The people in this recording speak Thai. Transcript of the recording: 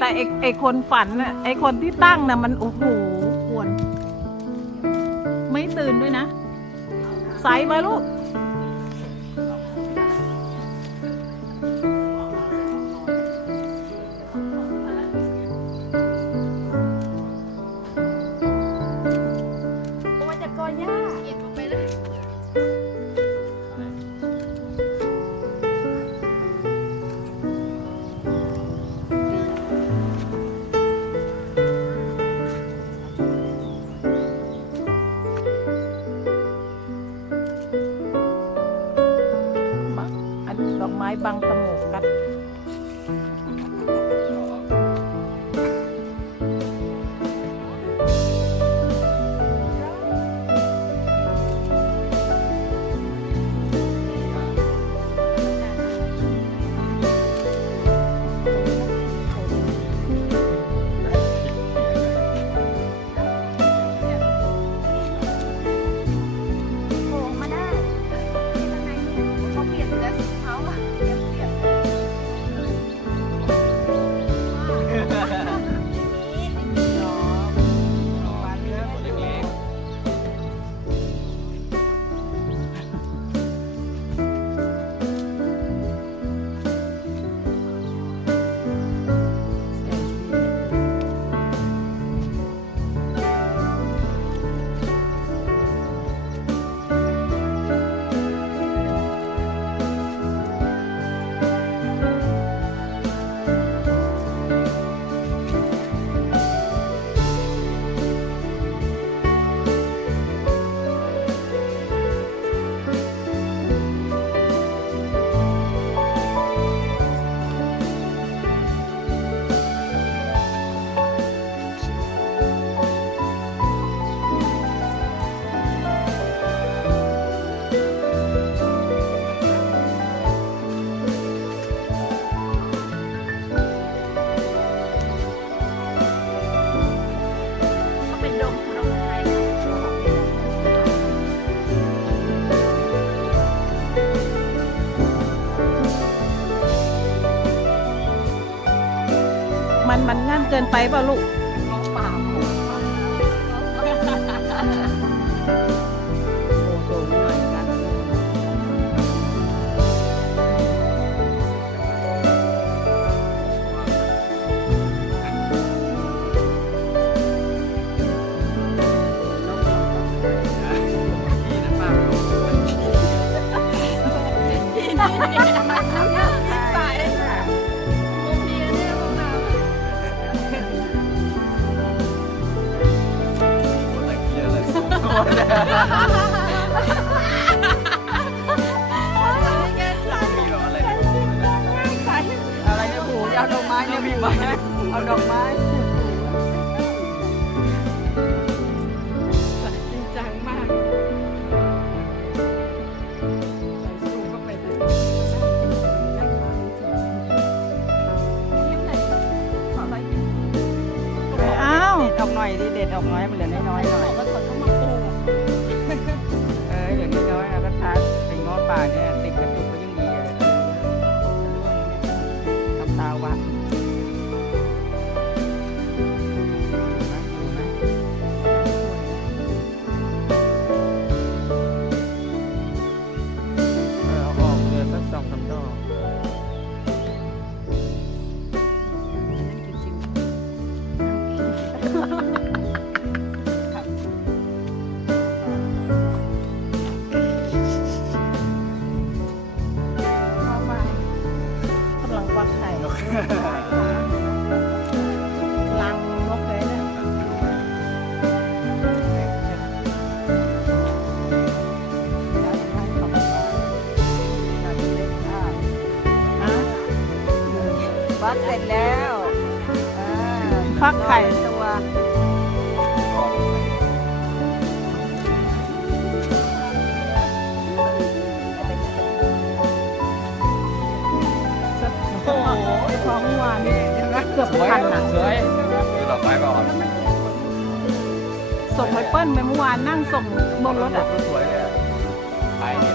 แต่ไอคนฝันน่ะไอคนที่ตั้งน่ะมันโอ้โหกวนไม่ตื่นด้วยนะใส่ไปลูกว่าจะกอหญ้าเก็บออกไปเลยดอกไม้บังจมูกกันโผล่มาได้ยังไงเขาเปลี่ยนแล้วเขาอ่ะเปลี่ยนเป็นดงไทยมันงั้นเกินไปเปล่าลูกป่าโผล่โอ้โหหน่อยกันอะไรเนี่ยผูเอาดอกไม้เนี่ยผูเอาดอกไม้จริงจังมากอ้าวเด็ดออกหน่อยดิเด็ดออกน้อยมันเหลือน้อยๆหน่อย ว่าเขาต้องมาปลูก เหลือน้อยๆแล้วก็ทาเป็นง้อป่าเนี่ยติดกระจุกก็ยังดีเลยทำตาวัดเอาออกเรือสัก2-3 ดอกกำลังฟักไข่ลังนกเลยเนี่ยฟักเสร็จแล้วฟักไข่ตัวโอ้โหท้องวานนี่เกือบพันอ่ะ สวยคือดอกไม้ก่อน ส่งไปเปิ้ลไปเมื่อวานนั่งส่งบนรถอ่ะ สวยเลยไปเนี่ย